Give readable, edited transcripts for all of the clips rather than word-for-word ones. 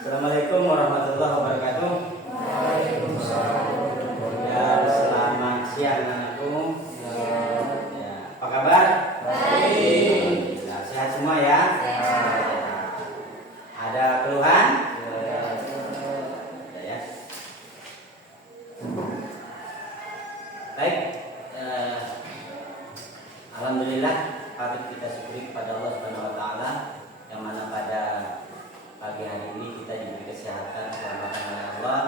Assalamualaikum warahmatullahi wabarakatuh. Ya, selamat siang anakku. Ya, apa kabar? Baik. Ya, sehat semua ya? Ada keluhan? Ada ya. Baik. Alhamdulillah, patut kita syukuri kepada Allah Subhanahu wa taala yang mana pada pagi hari ini kita diberi kesehatan keselamatan oleh Allah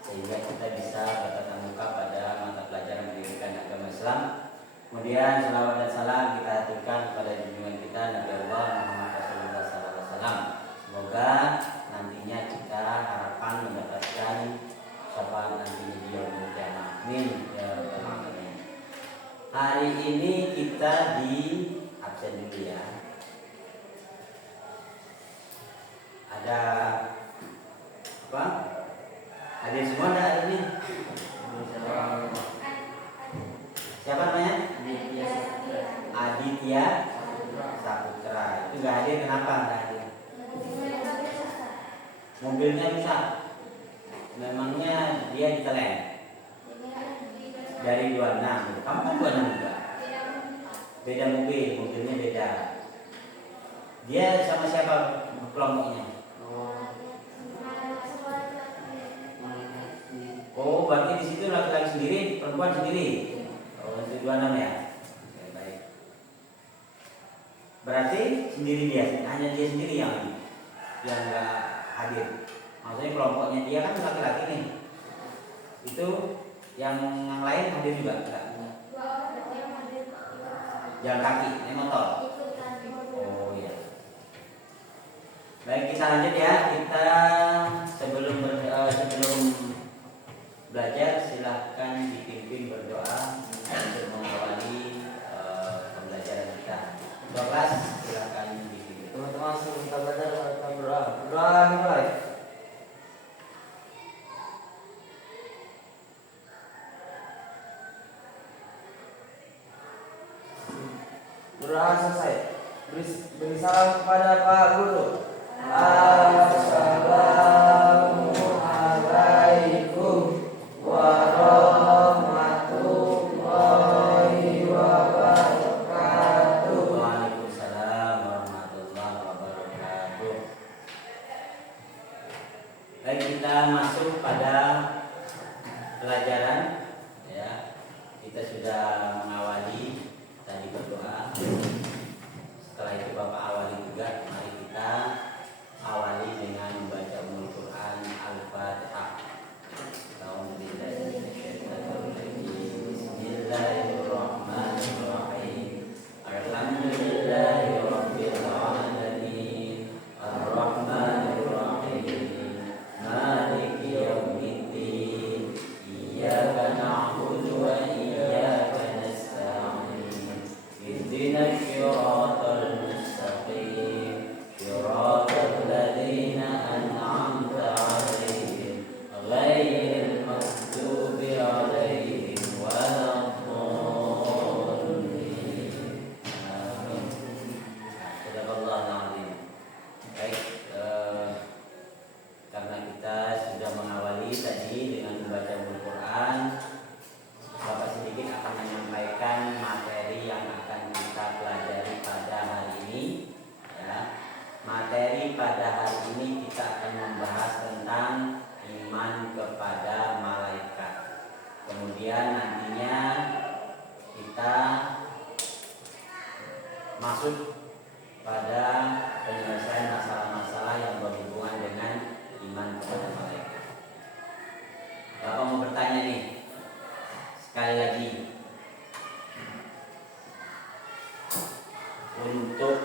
sehingga kita bisa bertatap muka pada mata pelajaran pendidikan agama Islam. Kemudian salawat dan salam kita haturkan kepada junjungan kita Nabi Allah Muhammad Rasulullah SAW. Semoga nantinya kita harapan mendapatkan syafaat nantinya di yaumul qiyamah. Amin ya rabbal alamin. Hari ini kita di absen dulu ya. Ada apa? Hadir semua enggak hari ini? Siapa namanya? Aditya Saputra. Itu enggak hadir, kenapa enggak hadir? Mobilnya rusak. Memangnya dia diteleng dari 26. Kamu kan 26 juga. Beda mobil, mobilnya beda. Dia sama siapa kelompoknya? Oh, berarti di situ laki-laki sendiri, perempuan sendiri. Oh, itu 26 ya. Oke, baik. Berarti sendiri dia, hanya dia sendiri yang enggak hadir. Maksudnya kelompoknya dia kan laki-laki nih. Itu yang lain hadir juga enggak? Jalan kaki, naik motor. Oh iya. Baik, kita lanjut ya. Kita sebelum belajar silahkan dipimpin berdoa untuk mengawali pembelajaran kita. Kelas silahkan dipimpin. Teman-teman sebelum kita belajar kita berdoa. Berdoa dimulai. Berdoa selesai. Beri salam kepada Pak Guru. Assalamualaikum warahmatullahi wabarakatuh. Waalaikumsalam warahmatullahi wabarakatuh. Baik, kita masuk pada pelajaran ya. Kita sudah mengawali tadi berdoa. Setelah itu Bapak awali juga. Mari kita awali dengan membaca Ummul Quran Al-Fatihah. Bismillahirrahmanirrahim. Alhamdulillahirabbil alamin. Arrahmanirrahim. Maliki yaumiddin. Iyyaka na'budu wa iyyaka nasta'in. Ihdinas siratal mustaqim. Siratal ladzina an'amta 'alaihim ghairil maghdubi 'alaihim waladdallin. Amin. Sadaqallahul azim. Baik, karena kita sudah mengawali tadi dengan membaca Al-Quran, Bapak sedikit akan menyampaikan materi yang akan kita pelajari pada hari ini ya. Materi pada hari ini kita akan membahas tentang iman kepada malaikat. Kemudian nantinya kita masuk pada penyelesaian masalah-masalah yang berhubungan dengan iman kepada malaikat. Bapak mau bertanya nih, sekali lagi, untuk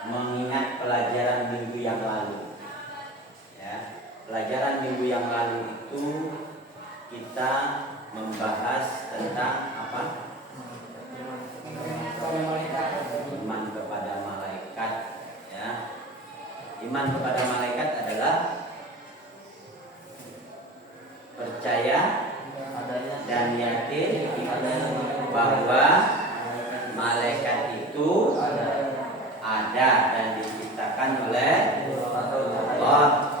mengingat pelajaran minggu yang lalu ya. Pelajaran minggu yang lalu itu kita membahas tentang apa? Iman kepada malaikat ya. Iman kepada malaikat adalah percaya dan yakin bahwa malaikat itu ada dan diciptakan oleh Allah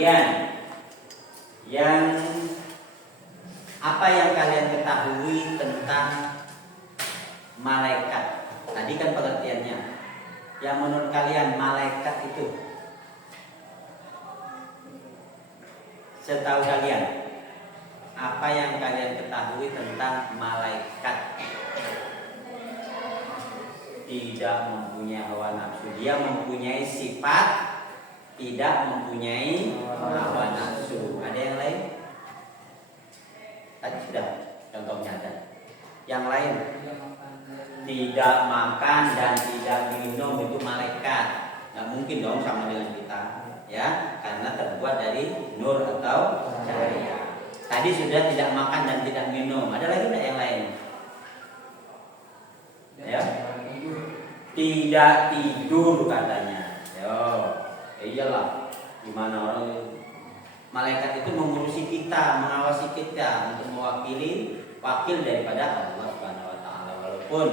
Kemudian yang apa yang kalian ketahui tentang malaikat? Tadi kan pengertiannya. Yang menurut kalian malaikat itu, setahu kalian, apa yang kalian ketahui tentang malaikat? Tidak mempunyai hawa nafsu. Dia mempunyai sifat tidak mempunyai hawa nafsu. Ada yang lain? Tadi sudah contohnya ada. Yang lain? Tidak makan dan tidak minum itu malaikat. Nggak mungkin dong sama dengan kita, ya, karena terbuat dari nur atau cahaya. Tadi sudah tidak makan dan tidak minum. Ada lagi nggak yang lain? Ya, tidak tidur katanya. Yo, iyalah. Gimana orang malaikat itu mengurusi kita, mengawasi kita untuk mewakili wakil daripada Allah Subhanahu wa taala, walaupun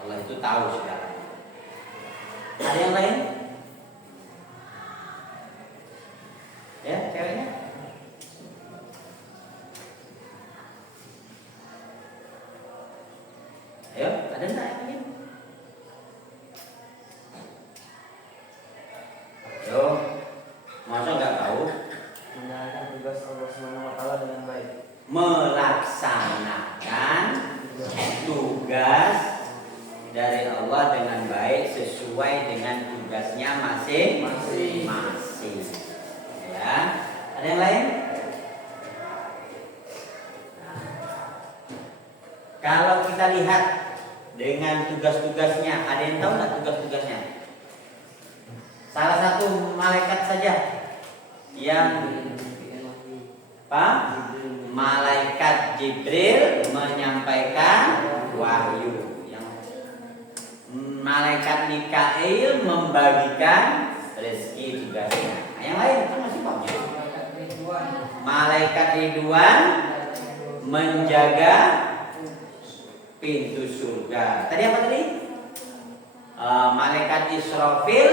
Allah itu tahu segala. Ada yang lain? Ya, ceweknya? Ayo, ada enggak yang lain? Ayo, masa nggak tahu? Menjalankan tugas Allah Subhanahu wa taala dengan baik. Melaksanakan tugas dari Allah dengan baik sesuai dengan tugasnya masing-masing. Ya, ada yang lain? Kalau kita lihat dengan tugas-tugasnya, ada yang tahu nggak tugas-tugasnya? Salah satu malaikat saja yang malaikat Jibril menyampaikan wahyu, yang malaikat Mikail membagikan rezeki tugasnya. Nah, yang lain kan masih banyak. Malaikat Ridwan menjaga pintu surga. Tadi apa tadi? Malaikat Israfil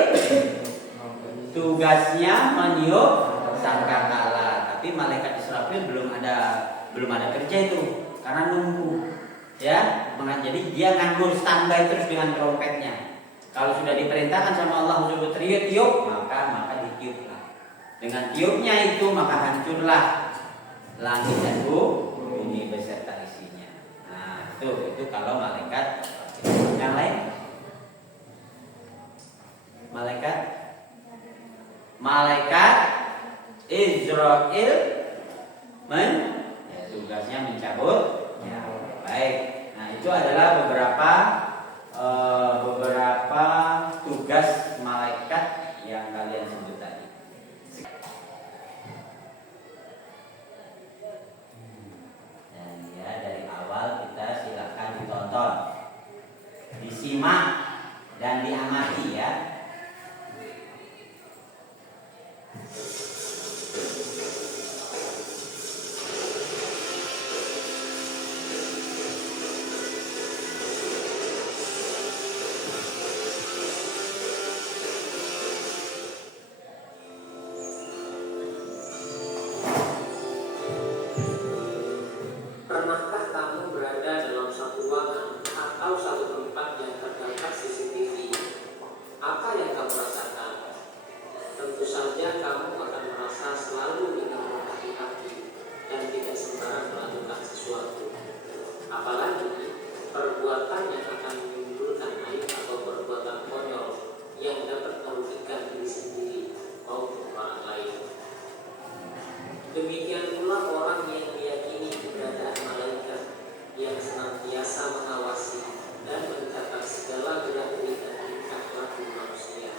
tugasnya meniup sangkakala. Tapi malaikat Israfil belum ada kerja itu karena nunggu, ya. Jadi dia nganggur standby terus dengan trompetnya. Kalau sudah diperintahkan sama Allah untuk tiup, maka ditiuplah. Dengan tiupnya itu maka hancurlah langit dan bumi beserta isinya. Nah, itu kalau malaikat. Yang lain? Malaikat Israel tugasnya mencabut. Ya, baik. Nah, itu adalah beberapa tugas malaikat yang kalian sebut tadi. Dan ya, dari awal kita silakan ditonton, disimak dan diamati ya. Pernahkah kamu berada dalam satu ruangan atau satu tempat yang terdapat CCTV? Apa yang kamu rasakan? Tentu saja kamu akan merasa selalu ingin berhati-hati dan tidak sembarang melakukan sesuatu. Apalagi perbuatan yang akan menimbulkan aib atau perbuatan konyol yang dapat merugikan diri sendiri maupun orang lain. Demikian pula orang yang meyakini keberadaan malaikat yang senantiasa mengawasi dan mencatat segala gerak-gerik dan tingkah laku manusia.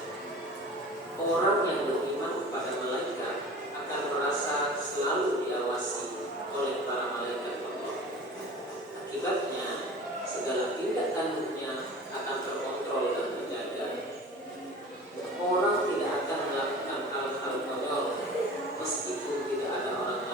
Orang yang beriman kepada malaikat akan merasa selalu diawasi oleh para malaikat Allah. Akibatnya, segala tindak tanduknya akan terkontrol dan terjaga. Orang tidak akan melakukan hal-hal konyol meskipun tidak ada orang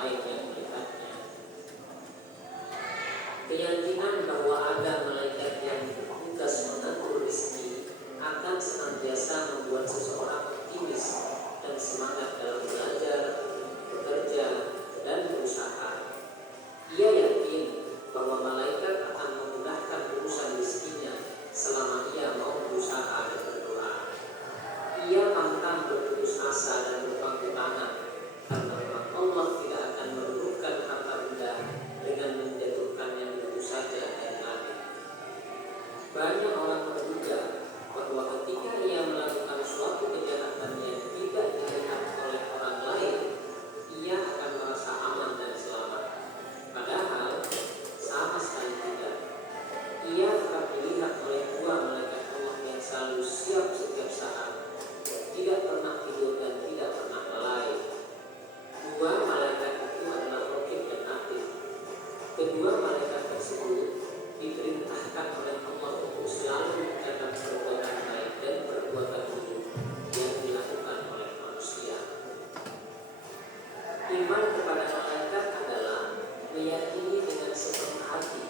Iman kepada malaikat adalah meyakini dengan sepenuh hati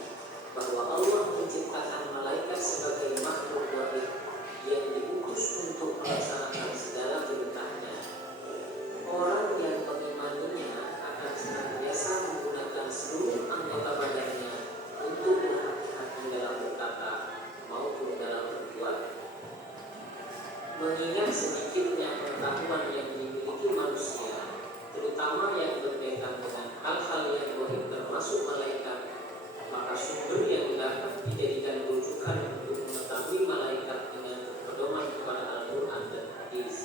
bahwa Allah menciptakan malaikat sebagai makhluk gaib yang diutus untuk melaksanakan segala perintahnya. Orang yang mengimaninya akan senantiasa menggunakan seluruh anggota badannya untuk berhati-hati dalam berkata maupun dalam berbuat. Mengingat sedikitnya pengetahuan yang dimiliki manusia, terutama yang berkaitan dengan hal-hal yang gaib termasuk malaikat, maka sumber yang dapat dijadikan rujukan untuk mengetahui malaikat dengan pedoman kepada Al-Quran dan hadis.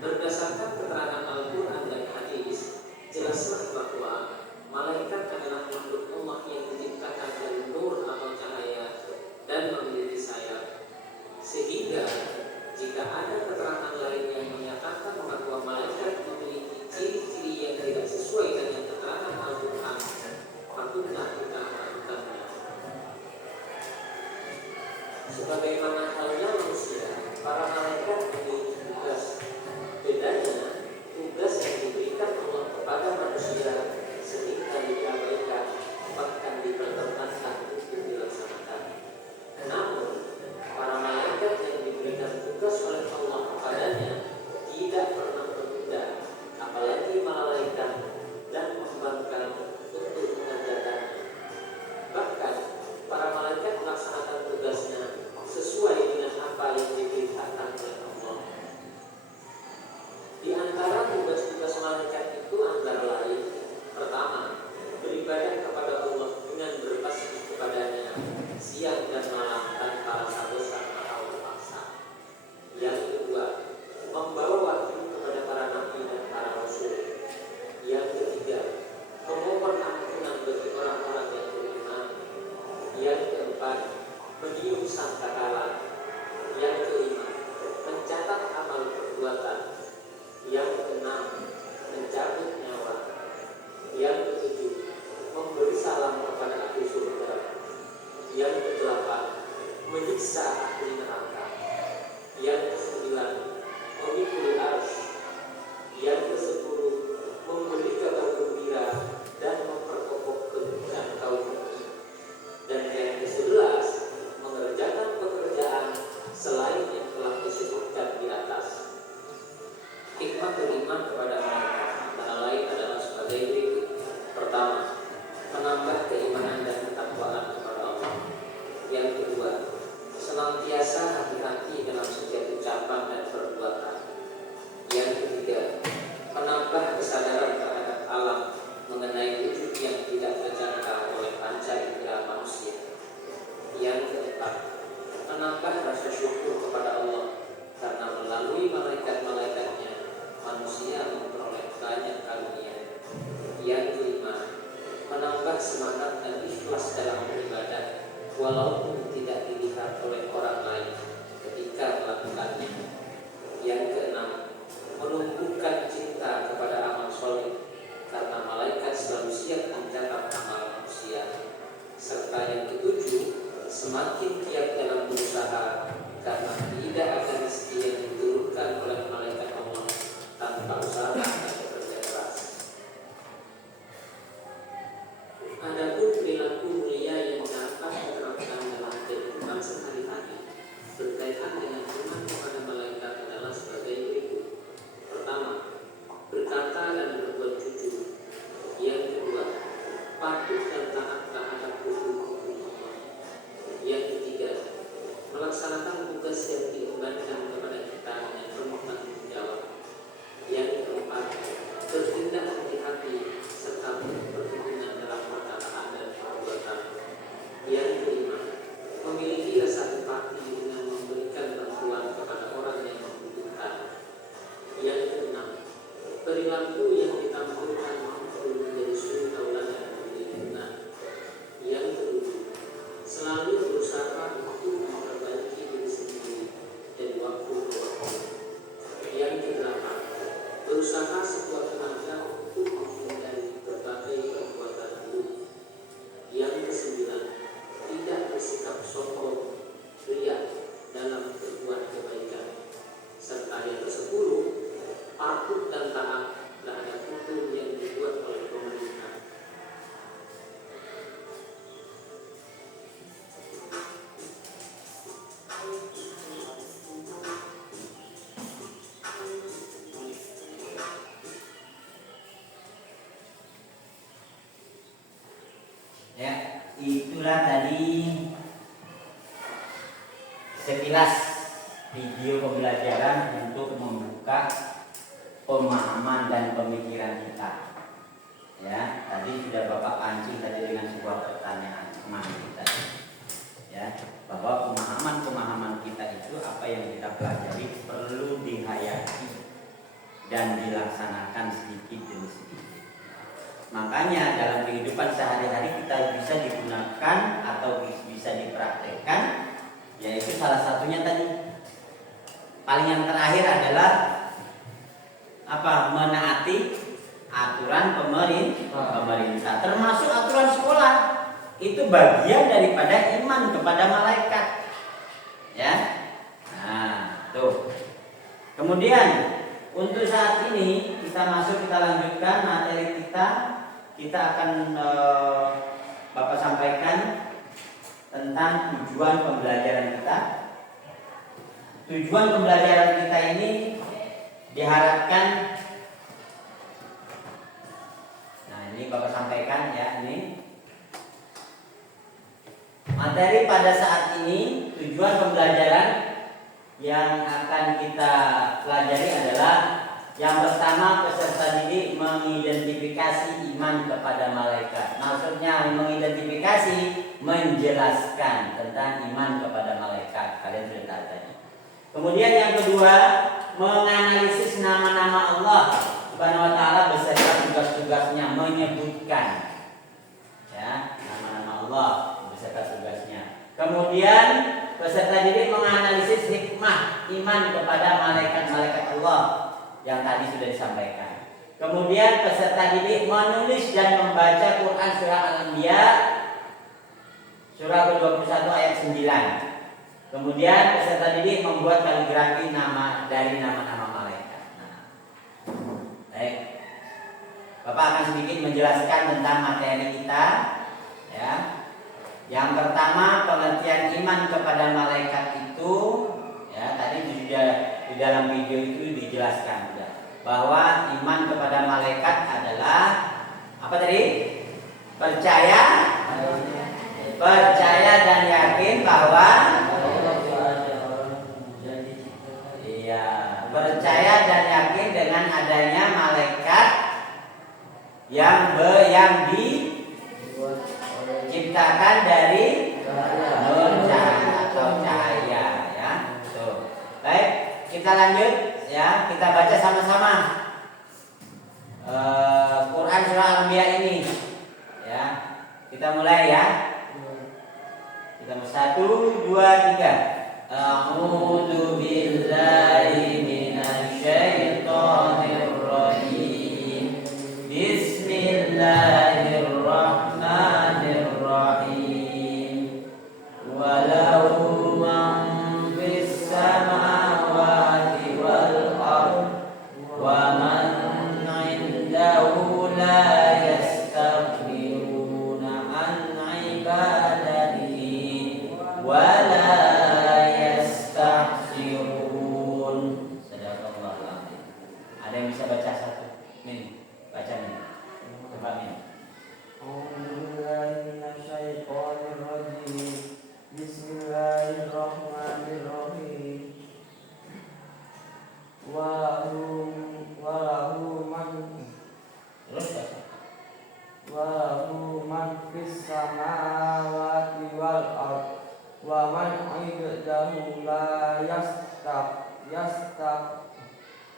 Berdasarkan keterangan Al-Quran dan hadis, jelaslah bahwa malaikat adalah makhluk Allah yang diciptakan dari nur atau cahaya dan memiliki sayap. Sehingga jika ada keterangan lain yang menyatakan bahwa malaikat memiliki ciri-ciri yang tidak sesuai dengan keterangan Al-Quran, patutlah kita melakukannya. Sebagaimana halnya manusia, para malaikat memiliki tugas. Bedanya, tugas yang diberikan Allah kepada manusia seringkali diabaikan, bahkan dipertentangkan untuk dilaksanakan. Namun, para malaikat yang diberikan tugas oleh Allah kepadanya tidak pernah menunda, apalagi melalaikan dan membangkang untuk mengerjakannya. Bahkan, para malaikat melaksanakan tugasnya sesuai dengan apa yang diperintahkan oleh Allah. Di antara tugas-tugas malaikat itu antara lain: pertama, beribadah kepada Allah dengan bertasbih kepadanya siang dan malam tanpa rasa bosan atau terpaksa. Yang kedua, membawa wahyu kepada para nabi dan para rasul. Yang ketiga, memohon ampunan bagi orang-orang yang beriman. Yang keempat, meniup sangkakala. Yang kelima, mencatat amal perbuatan. Yang keenam, mencabut nyawa. Yang ketujuh, memberi salam kepada ahli surga. Yang kedelapan, menyiksa ahli neraka. Yang kesembilan, memikul arsy. Yang kesepuluh, memberi kabar gembira dan memperkokoh kedudukan kaum mukmin. Dan yang ke-11, mengerjakan pekerjaan selain yang telah disebutkan di atas. Hikmah beriman kepada malaikat antara lain adalah sebagai berikut. Pertama, menambah keimanan dan ketakwaan kepada Allah. Yang kedua, senantiasa hati-hati dalam setiap ucapan dan perbuatan. Yang ketiga, menambah kesadaran terhadap alam mengenai wujud yang tidak terjangkau oleh panca indera manusia. Yang keempat, menambah rasa syukur kepada Allah karena melalui malaikat-malaikatnya manusia memperoleh banyak karunia. Yang kelima, menambah semangat dan ikhlas dalam beribadah walaupun tidak dilihat oleh orang lain ketika melakukannya. Yang keenam, menumbuhkan cinta kepada amal soleh karena malaikat selalu siap mencatat amal manusia. Serta yang ketujuh, semakin giat dalam berusaha karena tidak ada rezeki yang diturunkan oleh malaikat Allah tanpa usaha dan kerja keras. Adapun perilaku mulia yang dapat diterapkan dalam kehidupan sehari-hari berkaitan dengan iman kepada malaikat adalah sebagai berikut. Pertama, berkata dan berbuat jujur. Yang kedua, patuh dan taat terhadap hukum-hukum Allah. Yang ketiga, melaksanakan tugas yang diembankan kepada kita dengan penuh tanggung jawab. Yang keempat, bertindak hati-hati serta berkepentingan dalam perkataan dan perbuatan. Yang kelima, memiliki rasa empati dengan memberikan bantuan kepada orang yang membutuhkan. Yang keenam, perilaku yang ditampilkan mampu menjadi suri tauladan bagi lingkungan. Yang ketujuh, selalu berusaha untuk memperbaiki diri sendiri dari waktu ke waktu. Yang kedelapan, berusaha sekuat tenaga untuk menghindari berbagai perbuatan buruk. Yang kesembilan, tidak bersikap sombong, riya dalam berbuat kebaikan. Serta yang kesepuluh, patuh dan taat terhadap itulah tadi sekilas video pembelajaran untuk membuka pemahaman dan pemikiran kita. Ya, tadi sudah Bapak pancing tadi dengan sebuah pertanyaan pemahaman kita. Ya, bahwa pemahaman kita itu apa yang kita pelajari perlu dihayati dan dilaksanakan sedikit demi sedikit. Makanya dalam kehidupan sehari-hari kita bisa digunakan atau bisa dipraktekkan, yaitu salah satunya tadi paling yang terakhir adalah apa? Menaati aturan pemerintah, termasuk aturan sekolah. Itu bagian daripada iman kepada malaikat. Ya. Nah, tuh. Kemudian untuk saat ini kita lanjutkan materi kita. Kita akan Bapak sampaikan tentang tujuan pembelajaran kita. Tujuan pembelajaran kita ini diharapkan, nah ini Bapak sampaikan ya, ini materi pada saat ini. Tujuan pembelajaran yang akan kita pelajari adalah yang pertama, peserta didik mengidentifikasi iman kepada malaikat. Maksudnya mengidentifikasi, menjelaskan tentang iman kepada malaikat. Kalian sudah tahu tadi. Kemudian yang kedua, menganalisis nama-nama Allah Subhanahu wa taala beserta tugas-tugasnya, menyebutkan ya nama-nama Allah beserta tugasnya. Kemudian peserta didik menganalisis hikmah iman kepada malaikat-malaikat Allah yang tadi sudah disampaikan. Kemudian peserta didik menulis dan membaca Quran surah Al-Anbiya surah ke-21 ayat 9. Kemudian peserta didik membuat kaligrafi nama dari nama-nama malaikat. Nah, baik. Bapak akan sedikit menjelaskan tentang materi kita ya. Yang pertama, pengertian iman kepada malaikat itu ya, tadi sudah di dalam video itu dijelaskan ya, bahwa iman kepada malaikat adalah apa tadi? Percaya dan yakin bahwa percaya dan yakin dengan adanya malaikat yang diciptakan dari nur atau cahaya ya. Tuh. Baik, kita lanjut ya, kita baca sama-sama Quran surah Al-Anbiya ini ya. Kita mulai ya. Kita 1, 2, 3. A'udzu billahi minasyaitonir rajim. Bismillahirrahmanirrahim. Walau man fis samawati wal ardh wa man 'indahu la yastakbiruna an 'ibadatihi wa la bisa baca satu. Min, baca min. Coba min. Bismillahirrahmanirrahim. Walahu man fis samawati wal ardh wa man 'indahu la yastakbirun an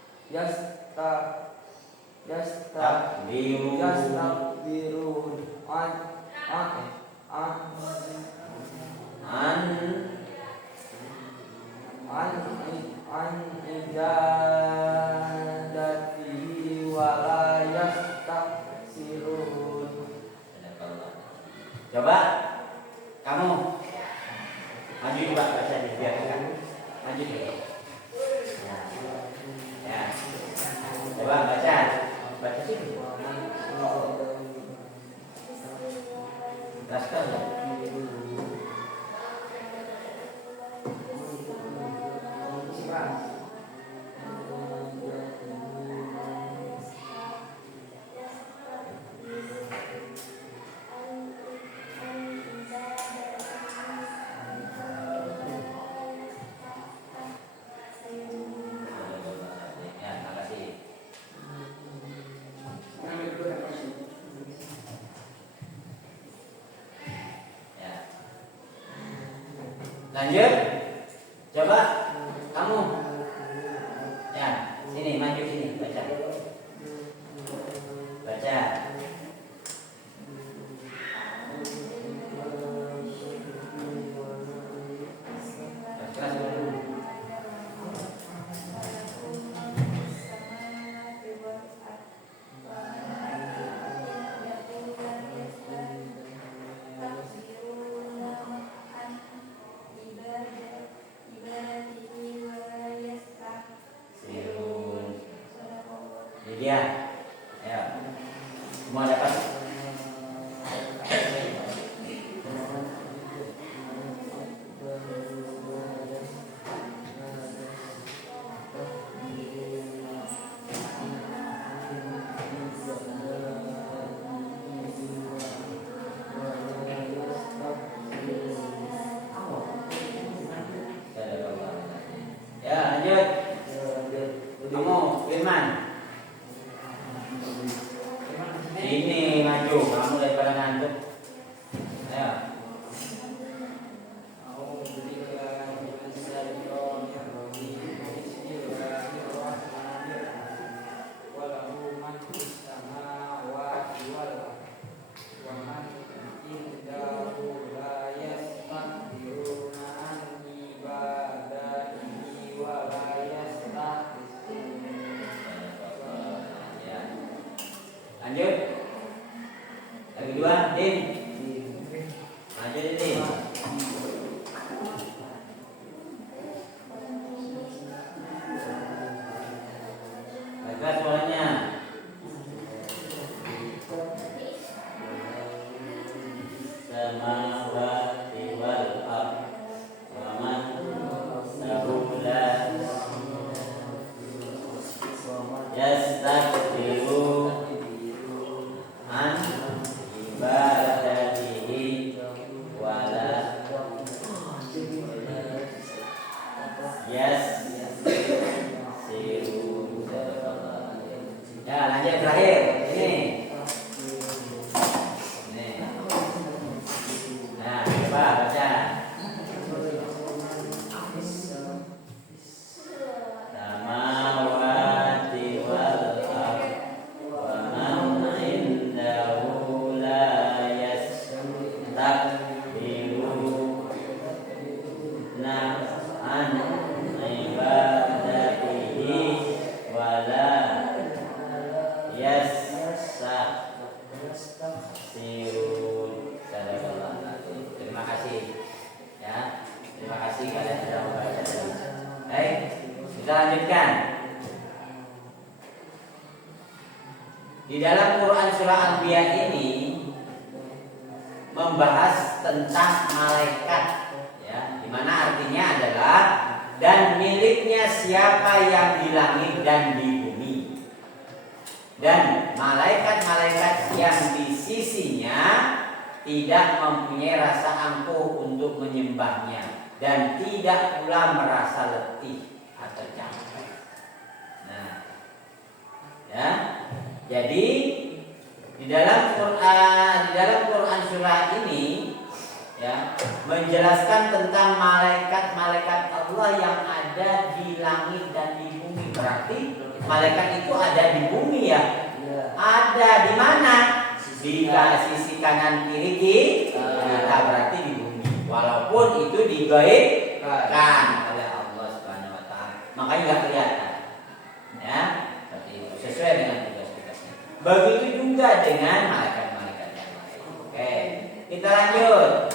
ibadatihi wa la yastaksirun. Coba kamu maju coba baca di biar kan. Maju dulu. Ya. Coba baca sini. Teruskan ya. Lanjut. Coba kamu. Ya, sini maju sini baca. Baca. Kelas dulu. Dia, ya, semua dapat. Ya, lanjut. Kamu, Firman. Ini maju, kamu daripada ngantuk. Ayo. Lanjut. Lagi dua, Dim. Maju Dim. Baca suaranya. Samawati wal ardh wa man sabula yastakbiru an ibadatihi wala siru. Ya, lanjut terakhir ini. Nah, coba baca. Samawati wal ardh wa man indahu la yastakbiruna an ibadatihi wala yastakbirun. Terima kasih ya. Terima kasih kalian sudah membaca. Baik, kita lanjutkan. Di dalam Quran surah Al-Anbiya ini membahas tentang malaikat ya, dimana artinya adalah dan miliknya siapa yang di langit dan di bumi, dan malaikat-malaikat yang di sisinya tidak mempunyai rasa angkuh untuk menyembahnya dan tidak pula merasa letih atau capek. Nah, ya. Jadi di dalam Quran surah ini ya menjelaskan tentang malaikat-malaikat Allah yang ada di langit dan di bumi. Berarti malaikat itu ada di bumi ya? Ada di mana? Di sisi kanan kiri kita, berarti di bumi. Walaupun itu digaibkan oleh Allah Subhanahu wa taala. Makanya enggak kelihatan. Ya, seperti itu. Sesuai dengan tugas-tugasnya. Begitu juga dengan malaikat-malaikat yang lain. Oke, kita lanjut.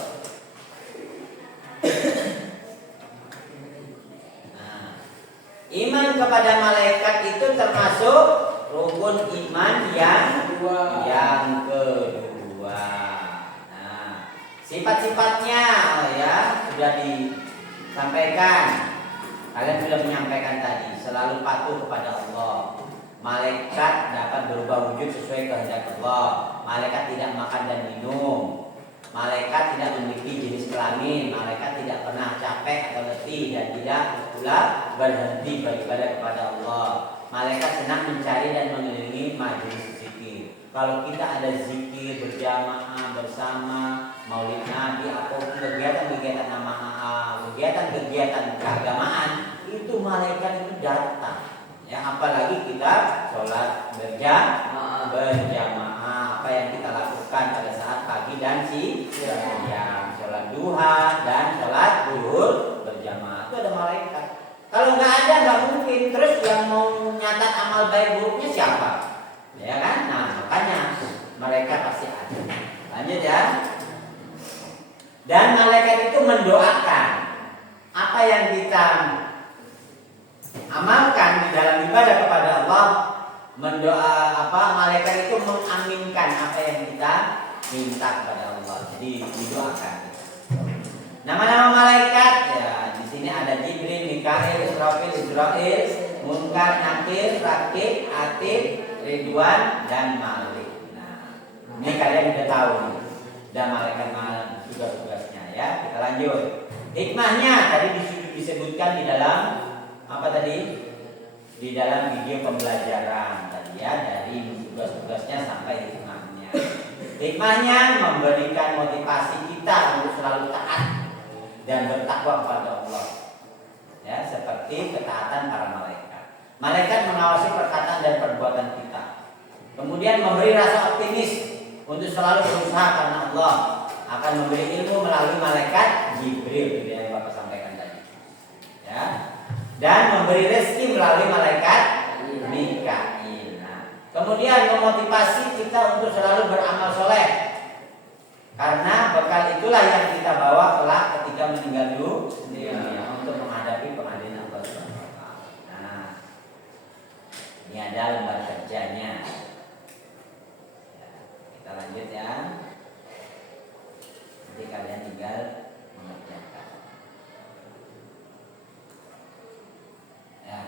Nah, iman kepada malaikat itu termasuk rukun iman yang kedua. Nah, sifat-sifatnya ya sudah disampaikan. Kalian sudah menyampaikan tadi, selalu patuh kepada Allah. Malaikat dapat berubah wujud sesuai kehendak Allah. Malaikat tidak makan dan minum. Malaikat tidak memiliki jenis kelamin. Malaikat tidak pernah capek atau letih dan tidak pula berhenti beribadah kepada Allah. Malaikat senang mencari dan mengelilingi majelis zikir. Kalau kita ada zikir berjamaah bersama, Maulid Nabi atau kegiatan-kegiatan kegiatan keagamaan itu malaikat itu datang. Ya, apalagi kita sholat berjamaah, apa yang kita lakukan pada saat pagi dan siang, sholat duha dan sholat zuhur berjamaah, itu ada malaikat. Kalau nggak ada nggak mungkin. Terus yang mau nyatat amal baik buruknya siapa? Ya kan? Nah makanya malaikat pasti ada. Lanjut ya. Dan malaikat itu mendoakan apa yang kita amalkan di dalam ibadah kepada Allah. Malaikat itu mengaminkan apa yang kita minta kepada Allah. Jadi didoakan. Nama-nama malaikat ya di sini ada Jibril, Mikail, Israfil, Munkar, Nakir, Rakib, Atid, Ridwan dan Malik. Nah, ini kalian sudah tahu nih. Dan malaikat tugas-tugasnya ya. Kita lanjut. Hikmahnya tadi disebutkan di dalam apa tadi? Di dalam video pembelajaran tadi ya, dari tugas-tugasnya sampai hikmahnya. Hikmahnya memberikan motivasi kita untuk selalu taat dan bertakwa kepada Allah. Ya, seperti ketaatan para malaikat. Malaikat mengawasi perkataan dan perbuatan kita. Kemudian memberi rasa optimis untuk selalu berusaha karena Allah akan memberi ilmu melalui malaikat Jibril yang Bapak sampaikan tadi. Ya. Dan memberi rezeki melalui malaikat Mikail. Nah, kemudian memotivasi kita untuk selalu beramal soleh. Karena bekal itulah yang kita bawa kelak ketika meninggal dunia untuk menghadapi pengadilan Allah SWT. Nah, ini ada lembar kerjanya. Kita lanjut ya. Nanti kalian tinggal mengerjakan. Ya.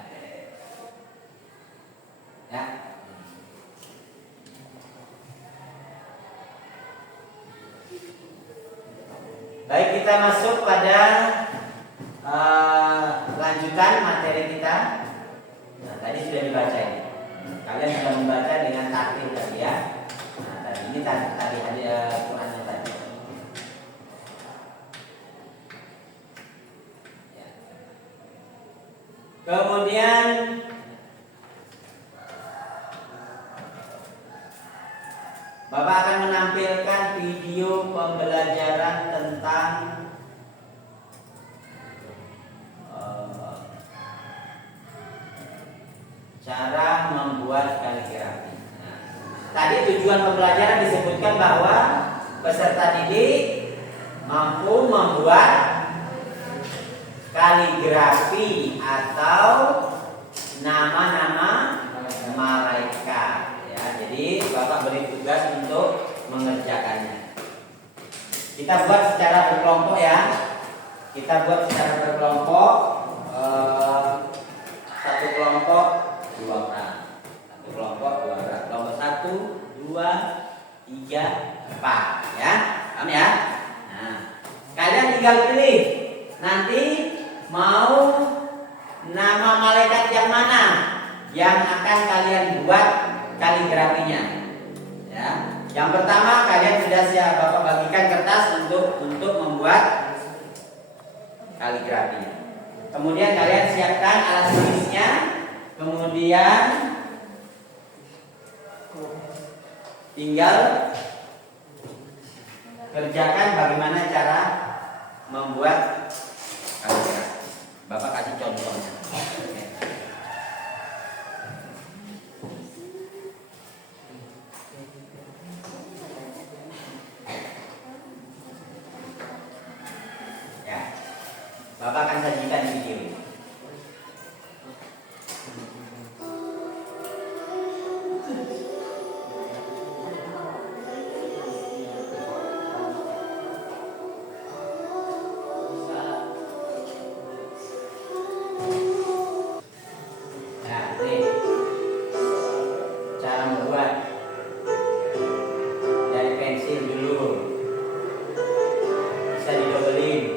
Ya. Baik, kita masuk pada lanjutan materi kita. Nah, tadi sudah dibaca ini. Kalian sudah membaca dengan takdir tadi ya. Nah, tadi ini tadi ada Qurannya tadi. Ya. Kemudian Bapak akan menampilkan video pembelajaran tentang cara membuat kaligrafi. Nah, tadi tujuan pembelajaran disebutkan bahwa peserta didik mampu membuat kaligrafi atau nama-nama malaikat. Jadi Bapak beri tugas untuk mengerjakannya. Kita buat secara berkelompok ya. Kita buat secara berkelompok. Satu kelompok 2 orang. Satu kelompok 2 orang. Kelompok 1, 2, 3, 4. Ya, paham ya? Nah, kalian tinggal pilih. Nanti mau nama malaikat yang mana yang akan kalian buat kaligrafinya. Ya. Yang pertama kalian sudah siap, Bapak bagikan kertas untuk membuat kaligrafinya. Kemudian kalian siapkan alat tulisnya. Kemudian tinggal kerjakan bagaimana cara membuat kaligrafi. Bapak kasih contohnya. Bapak akan sajikan video. Nah, ini cara membuat dari pensil dulu. Bisa didobelin.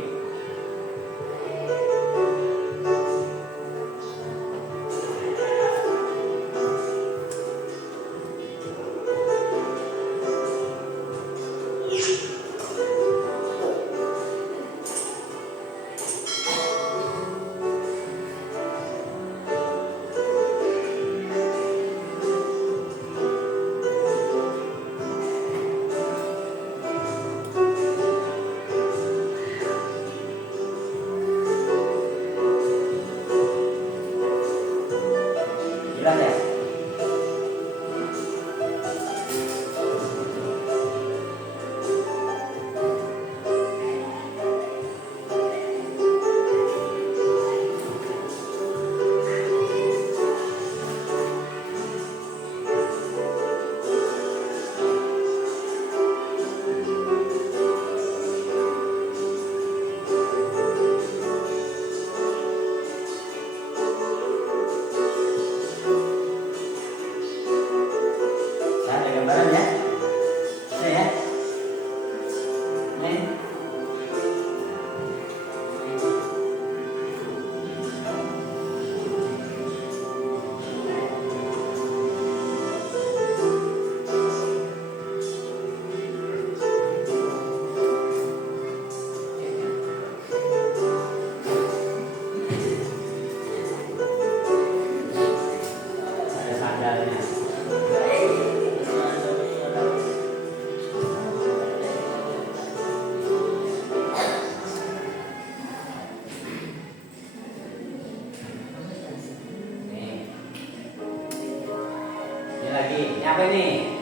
apa ini?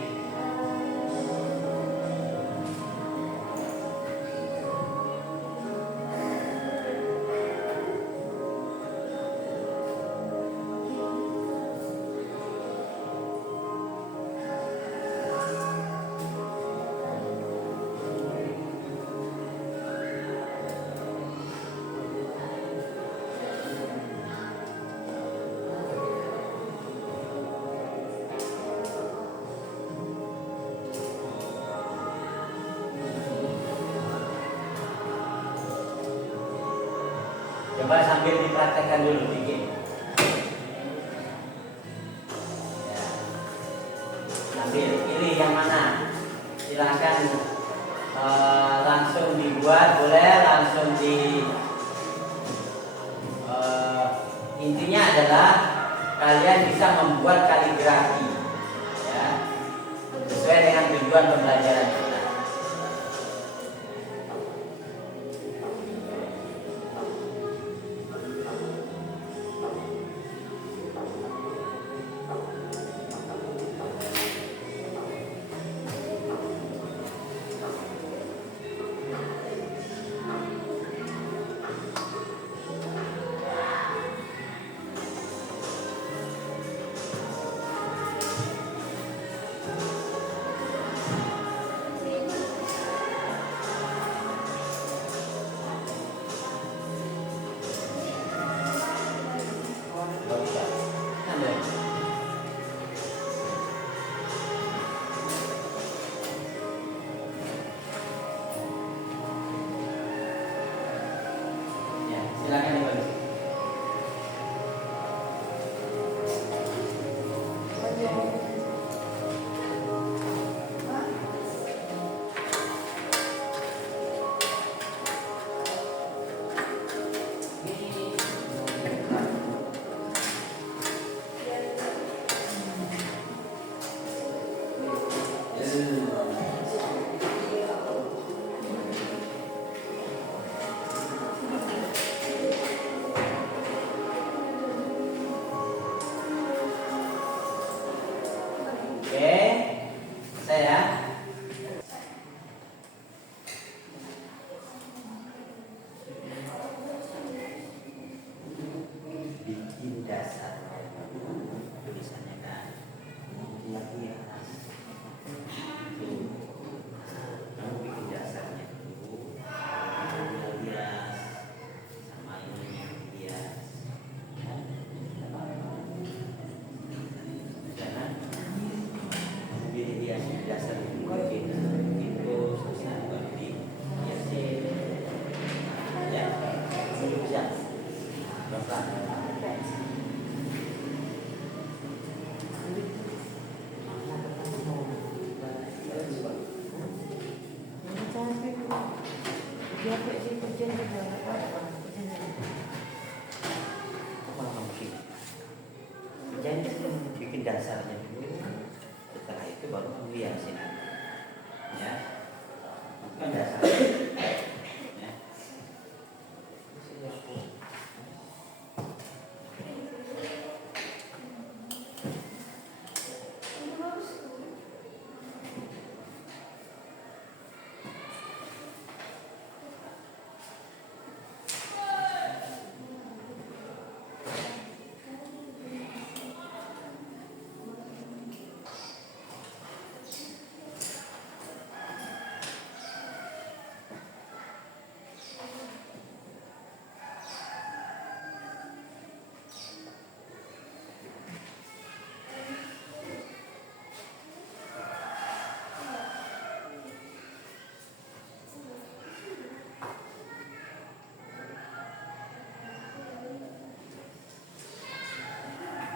Coba sambil dipraktekkan dulu bikin. Ya. Sambil pilih yang mana. Silahkan langsung dibuat, boleh langsung di. Intinya adalah kalian bisa membuat kaligrafi, ya, sesuai dengan tujuan pembelajaran kita. Silakan dibantu. Oke, saya bikin dasar tulisannya kan hias. Kamu bikin dasarnya dulu, hias sama ini hias. Jangan jadi hias dasar itu susah baru dihiasin. Ya, bisa. Bapak. Jadi bikin dasarnya dulu, setelah itu baru kamu hiasin, ya. Bukan dasar, ya.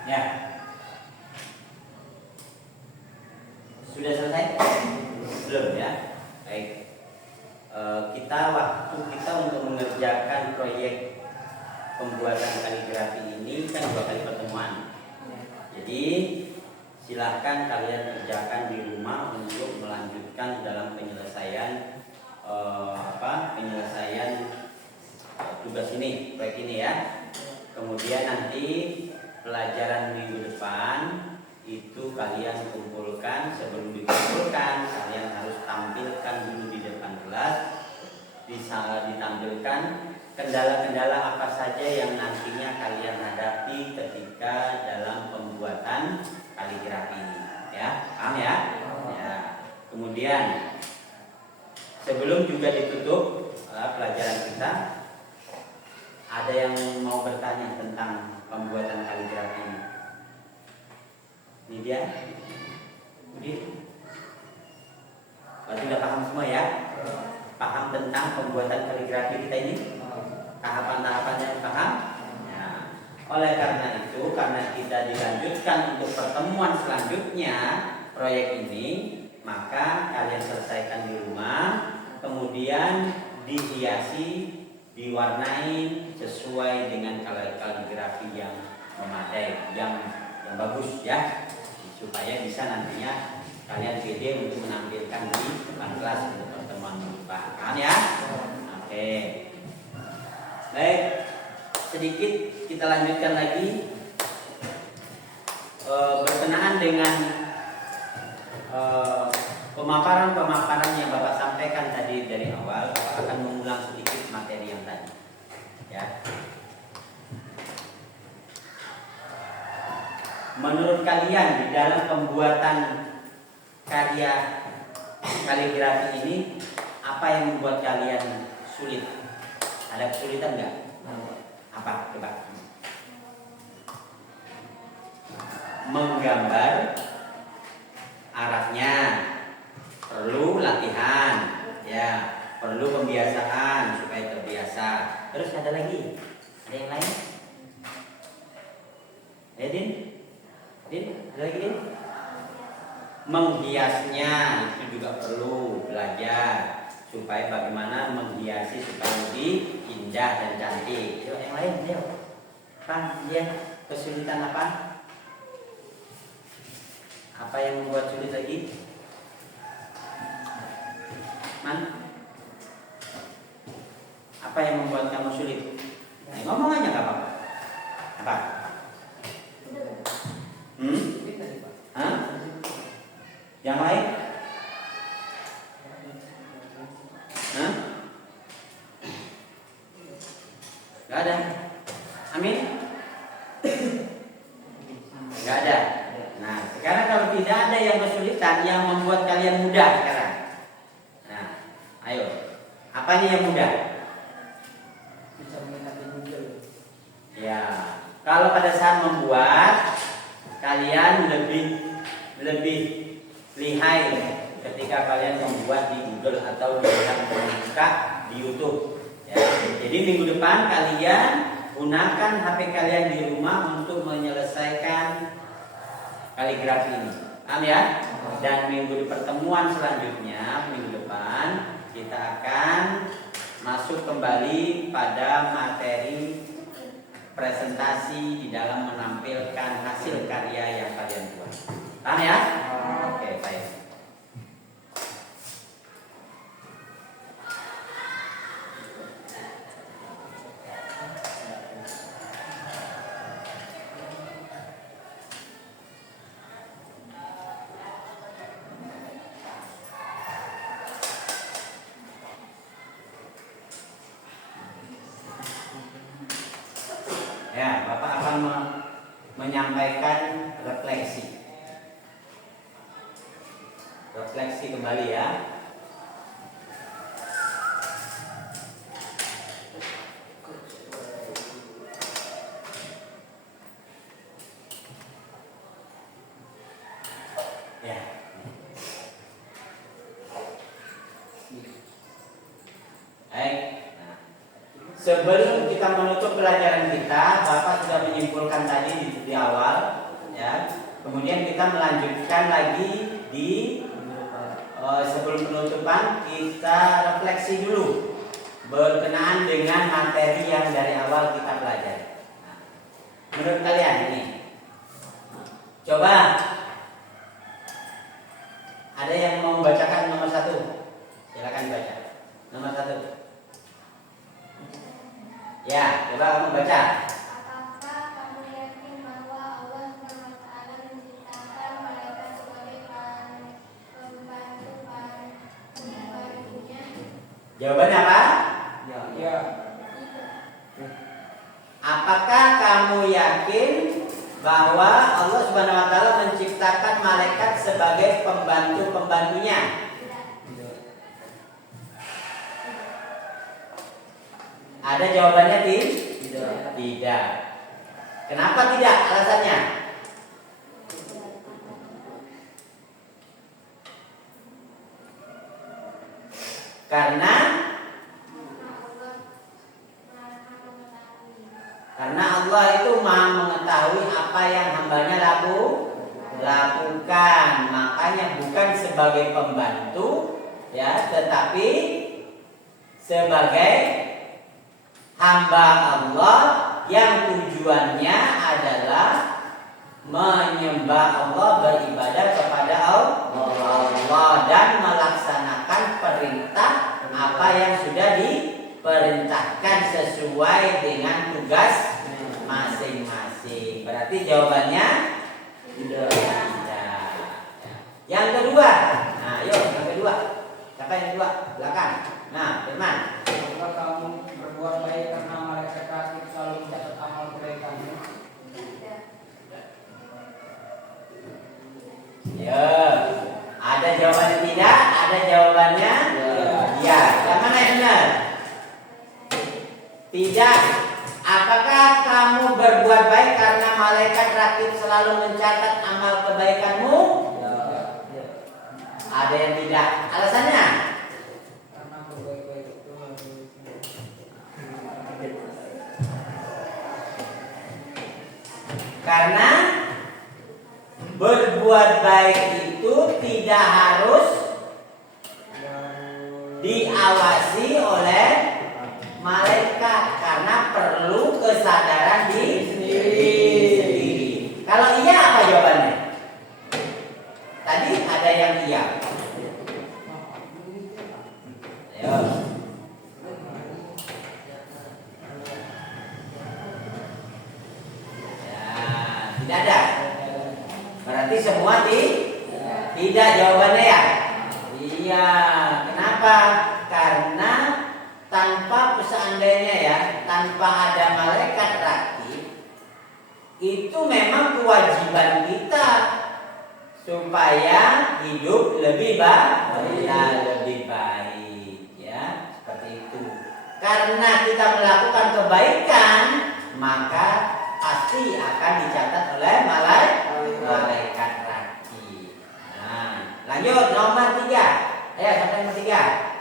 Ya. Sudah selesai? Belum ya? Baik. Waktu kita untuk mengerjakan proyek pembuatan kaligrafi ini kan 2 kali pertemuan. Jadi silahkan kalian kerjakan di rumah untuk melanjutkan dalam penyelesaian tugas ini, proyek ini ya. Kemudian nanti pelajaran minggu depan itu kalian kumpulkan. Sebelum dikumpulkan kalian harus tampilkan dulu di depan kelas, ditampilkan kendala-kendala apa saja yang nantinya kalian hadapi ketika dalam pembuatan kaligrafi ini, ya, paham ya? Ya. Kemudian sebelum juga ditutup pelajaran kita, ada yang mau bertanya tentang pembuatan kaligrafi ini? Ini dia. Berarti udah paham semua ya? Paham tentang pembuatan kaligrafi kita ini? Tahapan-tahapannya paham? Ya. Oleh karena itu, karena kita dilanjutkan untuk pertemuan selanjutnya proyek ini, maka kalian selesaikan di rumah, kemudian dihiasi, diwarnai sesuai dengan kaligrafi yang memadai, yang bagus ya, supaya bisa nantinya kalian pede untuk menampilkan di depan kelas untuk pertemuan paham ya? Oke. Baik, sedikit kita lanjutkan lagi berkenaan dengan pemaparan yang Bapak sampaikan tadi dari awal. Bapak akan mengulang sedikit materi yang tadi ya. Menurut kalian di dalam pembuatan karya kaligrafi ini, apa yang membuat kalian sulit? Ada kesulitan nggak? Apa? Coba. Menggambar, arahnya perlu latihan, ya, perlu pembiasaan supaya terbiasa. Terus ada lagi? Ada yang lain? Din? Ada lagi Din? Menghiasnya itu juga perlu belajar supaya bagaimana menghiasi supaya lebih indah dan cantik. Yuk, yang lain, yuk. Apa dia kesulitan apa? Apa yang membuat sulit lagi? Apa yang membuat kamu sulit? Nah, ngomong aja nggak apa-apa. Apa? Hah? Yang lain? Hah? Gak ada. Amin? Gak ada. Nah, sekarang kalau tidak ada yang kesulitan yang membuat kalian mudah sekarang. Nah, ayo. Apanya yang mudah? Bisa melihat di Google. Ya, kalau pada saat membuat kalian lebih lihai ketika kalian membuat di Google atau membuka di YouTube. Ya. Jadi minggu depan kalian gunakan HP kalian di rumah untuk menyelesaikan kaligrafi ini. Paham ya? Dan minggu di pertemuan selanjutnya, minggu depan kita akan masuk kembali pada materi presentasi di dalam menampilkan hasil karya yang kalian buat. Paham ya? Oke, baik. Ya, Bapak akan menyampaikan refleksi. Refleksi kembali ya. Ya. Baik. Nah, sebelum kita menutup pelajaran kita, Bapak sudah menyimpulkan tadi di awal, ya. Kemudian kita melanjutkan lagi di sebelum penutupan kita refleksi dulu berkenaan dengan materi yang dari awal kita pelajari. Nah, menurut kalian ini, coba ada yang mau membacakan nomor 1? Silakan baca. Nomor 1. Ya, coba kamu baca. Apakah kamu yakin bahwa Allah SWT menciptakan Jawabannya apa? Ya. Apakah kamu yakin bahwa Allah Subhanahu wa taala menciptakan malaikat sebagai pembantu-pembantunya? Ada jawabannya Tidak. tidak. Kenapa tidak? Alasannya? Karena Allah itu Maha mengetahui apa yang hambanya lakukan. Makanya bukan sebagai pembantu, ya, tetapi sebagai hamba Allah yang tujuannya adalah menyembah Allah, beribadah kepada Allah dan melaksanakan perintah apa yang sudah diperintahkan sesuai dengan tugas masing-masing. Berarti jawabannya tidak. Yang kedua, nah yuk yang kedua. Siapa yang kedua? Belakang. Nah, Firman. Apakah kamu berbuat baik karena malaikat ratib selalu mencatat amal kebaikanmu? Ya, ada jawabannya tidak, ada jawabannya ya. Yang mana yang benar? Tidak. Apakah kamu berbuat baik karena malaikat ratib selalu mencatat amal kebaikanmu? Ya. Ada yang tidak. Alasannya? Karena berbuat baik itu Karena berbuat baik itu tidak harus diawasi oleh malaikat karena perlu kesadaran diri sendiri. Kalau iya apa jawabannya? Tadi ada yang iya. Ayo. Ya, tidak ada. Berarti semua tidak jawabannya ya? Iya. Kenapa? Karena tanpa seandainya ya, tanpa ada malaikat ratib, itu memang kewajiban kita supaya hidup lebih lebih baik, ya, seperti itu. Karena kita melakukan kebaikan, maka pasti akan dicatat oleh malaikat ratib. Nah, lanjut nomor 3. Ayo, sampai nomor 3.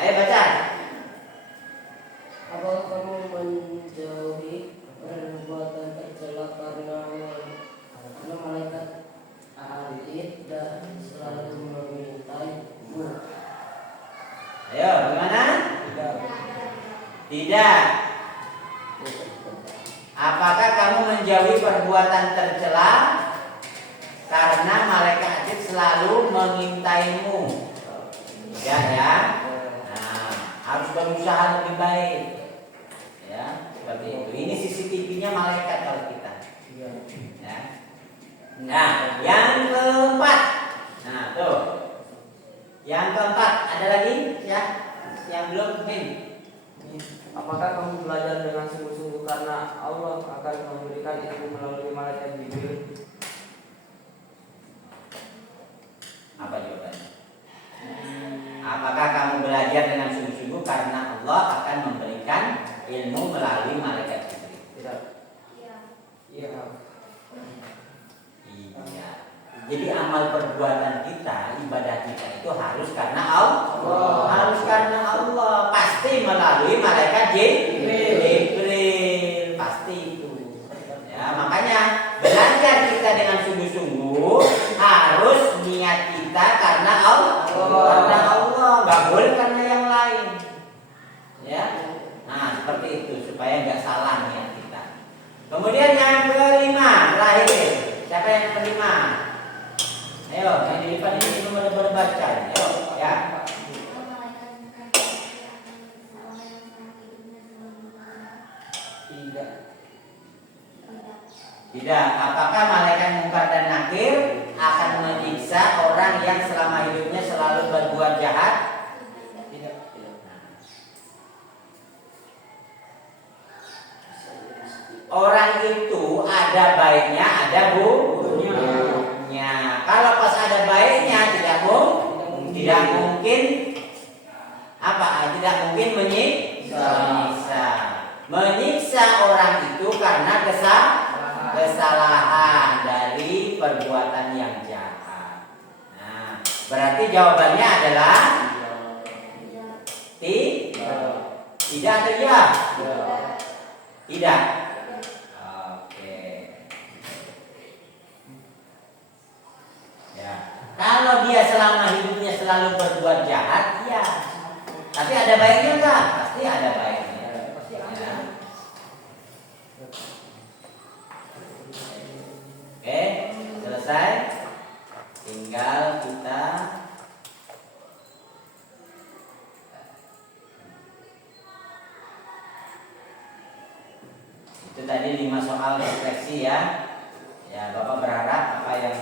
Ayo baca. Apakah kamu menjauhi perbuatan tercela karena malaikat atid dan selalu memintaimu? Ayo, bagaimana? Tidak. Apakah kamu menjauhi perbuatan tercela karena malaikat atid selalu mengintaimu? Tidak ya. Nah, harus berusaha lebih baik. Ya, seperti itu. Ini CCTV-nya malaikat kalau kita. Ya. Nah, yang keempat. Nah, tuh. Yang keempat, ada lagi ya? Yang belum mungkin. Apakah kamu belajar dengan sungguh-sungguh karena Allah akan memberikan ilmu melalui malaikat Jibril? Apa jawabannya? Apakah kamu belajar dengan sungguh-sungguh karena Allah akan memberikan ilmu melalui malaikat Jibril? Tidak. Iya. Iya. Jadi amal perbuatan kita, ibadah kita itu harus karena Allah. Harus karena Allah. Pasti melalui malaikat Jibril. Pasti itu. Ya, makanya belajar kita dengan sungguh-sungguh harus niat kita karena Allah. Karena Allah, nggak boleh karena yang lain. Ya. Nah, seperti itu supaya nggak salah niat kita. Kemudian yang kelima, terakhir. Siapa yang kelima? Ayo, yang di depan ini belum benar-benar baca. Ayo, ya. Tidak. Tidak. Apakah malaikat Munkar dan Nakir akan menyiksa orang yang selama hidupnya selalu berbuat jahat? ada baiknya, ada buruknya. Kalau pas ada baiknya tidak mungkin apa? Tidak mungkin menyiksa. Menyiksa orang itu karena kesalahan dari perbuatan yang jahat. Nah, berarti jawabannya adalah tidak atau ya? Tidak. Oke. Ya. Kalau dia selama hidupnya selalu berbuat jahat, ya. Tapi ada baiknya enggak? Pasti ada baiknya. Ya. Oke, selesai. Tinggal kita itu tadi 5 soal refleksi ya. Ya, Bapak berharap apa yang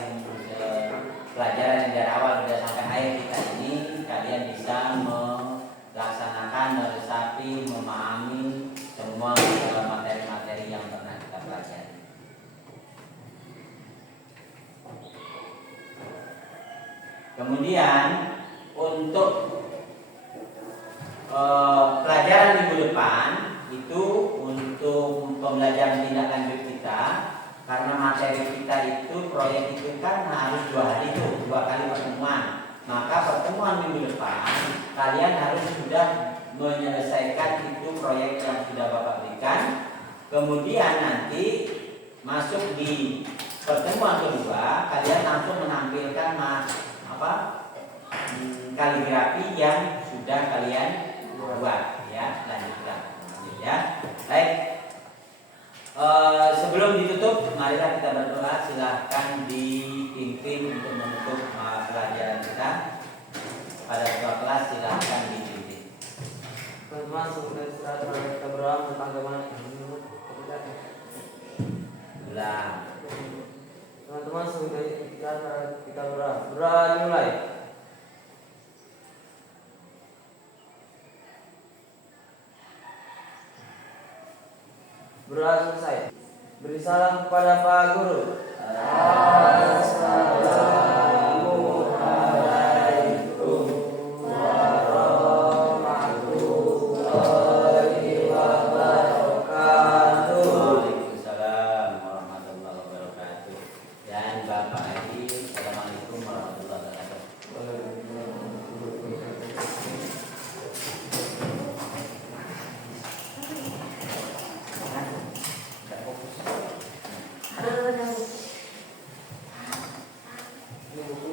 pelajaran yang dari awal sudah sampai akhir kita ini kalian bisa melaksanakan, meresapi, memahami semua materi-materi yang pernah kita pelajari. Kemudian untuk pelajaran minggu depan itu untuk pembelajaran tindak lanjut kita, karena materi kita itu proyek itu kan harus 2 hari itu 2 kali pertemuan. Maka pertemuan minggu depan kalian harus sudah menyelesaikan itu proyek yang sudah Bapak berikan. Kemudian nanti masuk di pertemuan kedua kalian langsung menampilkan kaligrafi yang sudah kalian buat ya. Lanjutkan ya. Baik. Sebelum ditutup, marilah kita berdoa. Silahkan dipimpin untuk menutup pelajaran kita. Pada ketua kelas silahkan dipimpin. Teman-teman, sebelum istirahat kita berdoa tentang bagaimana Ulang. teman-teman, sebelum istirahat kita berdoa. Berdoa dimulai. Berdoa selesai. Beri salam kepada Pak Guru. Assalamualaikum warahmatullahi wabarakatuh. Waalaikumsalam warahmatullahi wabarakatuh. Dan Bapak Adi, assalamualaikum warahmatullahi wabarakatuh. Ini buku